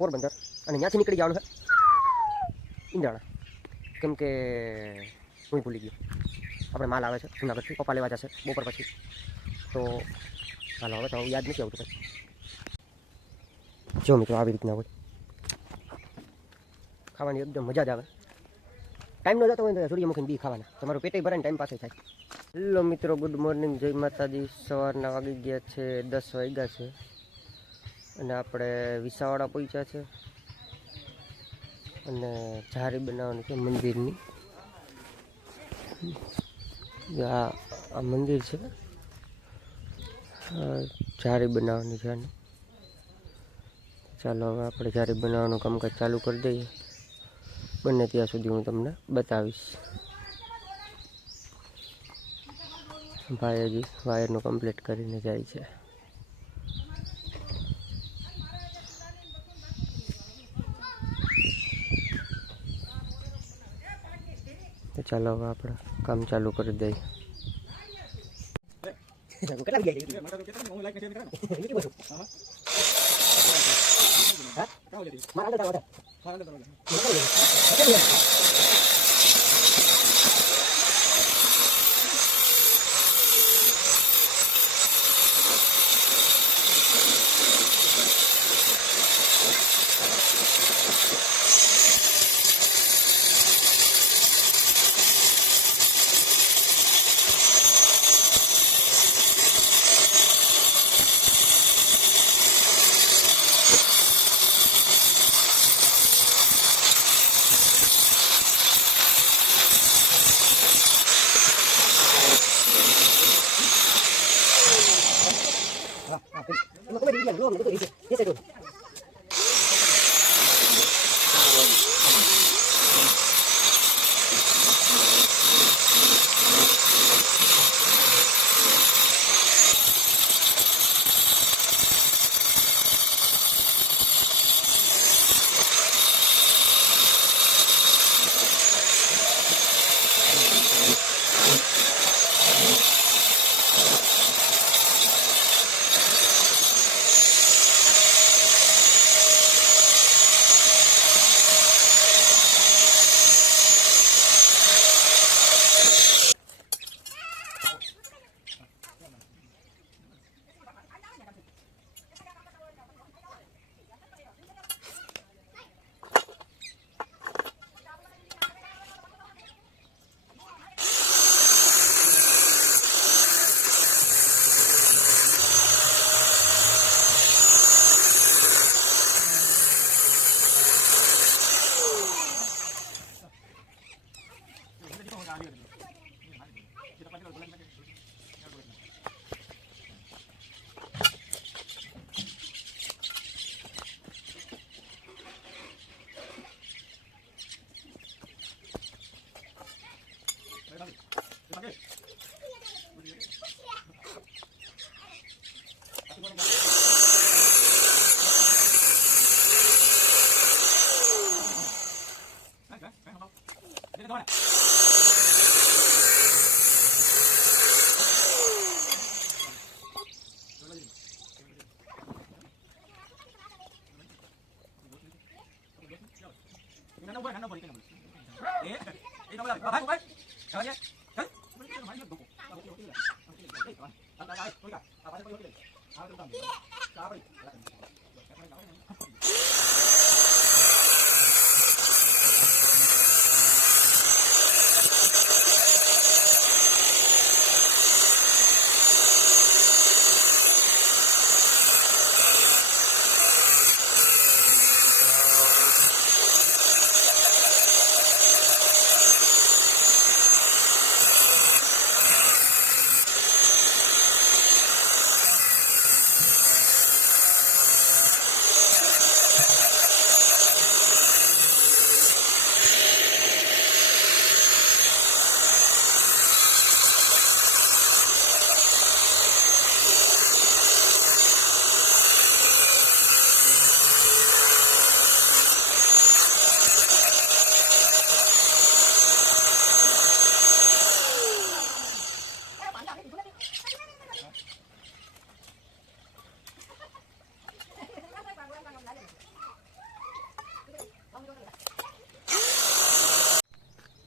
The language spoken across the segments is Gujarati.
પોરબંદર અને ત્યાંથી નીકળી જવાનું છે ઈંડાણા, કેમ કે હું ભૂલી ગયો આપણે માલ આવે છે જૂનાગઢથી, પપ્પા લેવા જશે બપોર પછી. તો હાલો હવે તો યાદ નથી આવતું કંઈ. જો મિત્રો આવી રીતના હોય ખાવાની, એકદમ મજા જ આવે. ટાઈમ ન જતો હોય તો સૂર્યમુખીને બી ખાવાના, તમારું પેટે ભરાય ને ટાઈમ પાસ થાય. હેલો મિત્રો, ગુડ મોર્નિંગ, જય માતાજી. સવારના વાગી ગયા છે 10 વાગ્યા છે અને આપણે વિસાવાડા પહોંચ્યા છે અને જારી બનાવવાની છે મંદિરની. આ મંદિર છે, જારી બનાવવાની છે. ચાલો હવે આપણે જારી બનાવવાનું કામકાજ ચાલુ કરી દઈએ. બને ત્યાં સુધી હું તમને બતાવીશ. ભાઈ હજી વાયરનું કમ્પ્લીટ કરીને જાય છે. તો ચાલો હવે આપણે કામ ચાલુ કરી દઈએ.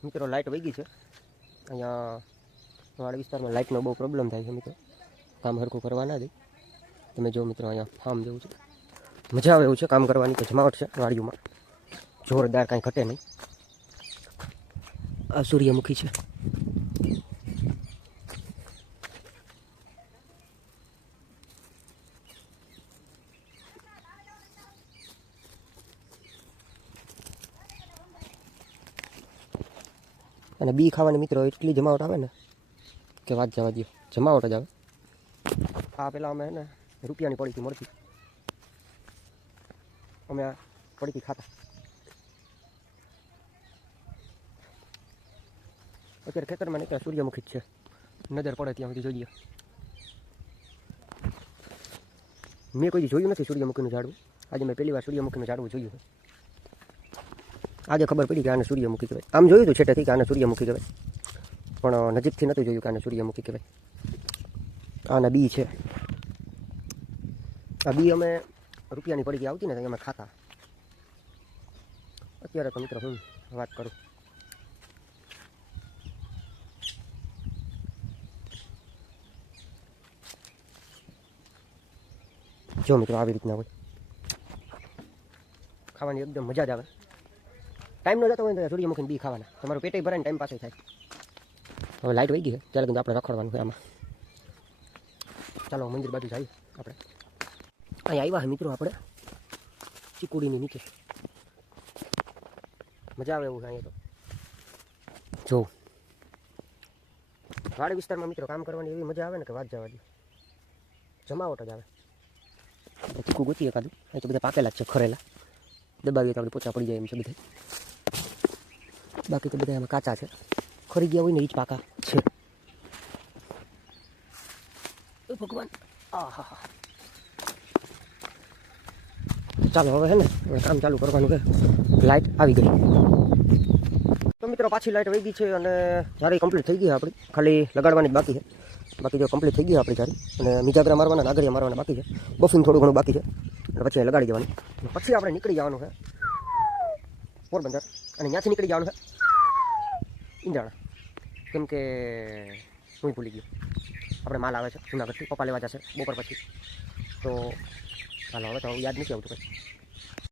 મિત્રો લાઇટ વહી ગઈ છે. અહીંયા વાડ વિસ્તારમાં લાઇટનો બહુ પ્રોબ્લેમ થાય છે મિત્રો, કામ હરખું કરવા ના દે. તમે જો મિત્રો અહીંયા ફાર્મ જેવું છે, મજા આવે એવું છે કામ કરવાની, તો જમાવટ છે વાડીઓમાં જોરદાર, કાંઈ ઘટે નહીં. આ સૂર્યમુખી છે. અને બી ખાવાની મિત્રો એટલી જમાવટ આવે ને કે વાત જવા દો, જમાવટ જ આવે. આ પેલા અમે ને રૂપિયાની પડીકી મળતી, અમે આ પડીકી ખાતા. અત્યારે ખેતરમાં નીકળ્યા સૂર્યમુખી જ છે, નજર પડે ત્યાં સુધી જોઈએ. મેં કોઈ જોયું નથી સૂર્યમુખીનું ઝાડવું, આજે મેં પહેલી વાર સૂર્યમુખીનું ઝાડવું જોયું છે. આજે ખબર પડી કે આને સૂર્યમુખી કહેવાય. આમ જોયું હતું છેટેથી કે આને સૂર્યમુખી કહેવાય, પણ નજીકથી નહોતું જોયું કે આને સૂર્યમુખી કહેવાય. આના બી છે. આ બી અમે રૂપિયાની પડીકી આવતી ને અમે ખાતા. અત્યારે તો મિત્રો હું વાત કરું, જો મિત્રો આવી રીતના હોય, ખાવાની એકદમ મજા જ આવે. ટાઈમ ન જતો હોય તો સૂર્યમુખીને બી ખાવાના, તમારું પેટે ભરાય ને ટાઈમ પાસે થાય. હવે લાઇટ વહી ગઈ છે, ત્યારે কিন্তু આપણે રખડવાનું છે આમાં. ચાલો મંદિર બાજુ જઈએ આપણે. અહીંયા આવ્યા છે મિત્રો આપણે ચીકુડીની નીચે, મજા આવે એવું છે અહીંયા તો. જો વાડી વિસ્તારમાં મિત્રો કામ કરવાની એવી મજા આવે ને કે વાત જવા દો, જમાવટ જ આવે. ચીકુ ગોતીએ એકાદું, અહીં તો બધા પાકેલા જ છે, ખરેલા, દબાવીએ તો આપણે પોચા પડી જાય એમ છે બધા. બાકી તો બધા એમાં કાચા છે, ખરી ગયા હોય ને એ જ પાકા છે. ભગવાન, આહા. ચાલો હવે છે ને હવે કામ ચાલુ કરવાનું છે. લાઇટ આવી ગઈ તો મિત્રો પાછી લાઇટ વહી ગઈ છે, અને જારી કમ્પ્લીટ થઈ ગઈ છે આપણી, ખાલી લગાડવાની જ બાકી છે. બાકી જો કમ્પ્લીટ થઈ ગઈ આપણી જારી, અને મિજાગરા મારવાના, નાગરિયા મારવાના બાકી છે, બફીને થોડું ઘણું બાકી છે, અને પછી લગાડી દેવાની. પછી આપણે નીકળી જવાનું છે પોરબંદર, અને ત્યાંથી નીકળી જવાનું છે ઈંજાણા, કેમ કે હું ભૂલી ગયો, આપણે માલ આવે છે જુનાગઢથી, પપ્પા લેવા જશે બપોર પછી. તો ચાલો હવે તો યાદ નથી આવતું કંઈ.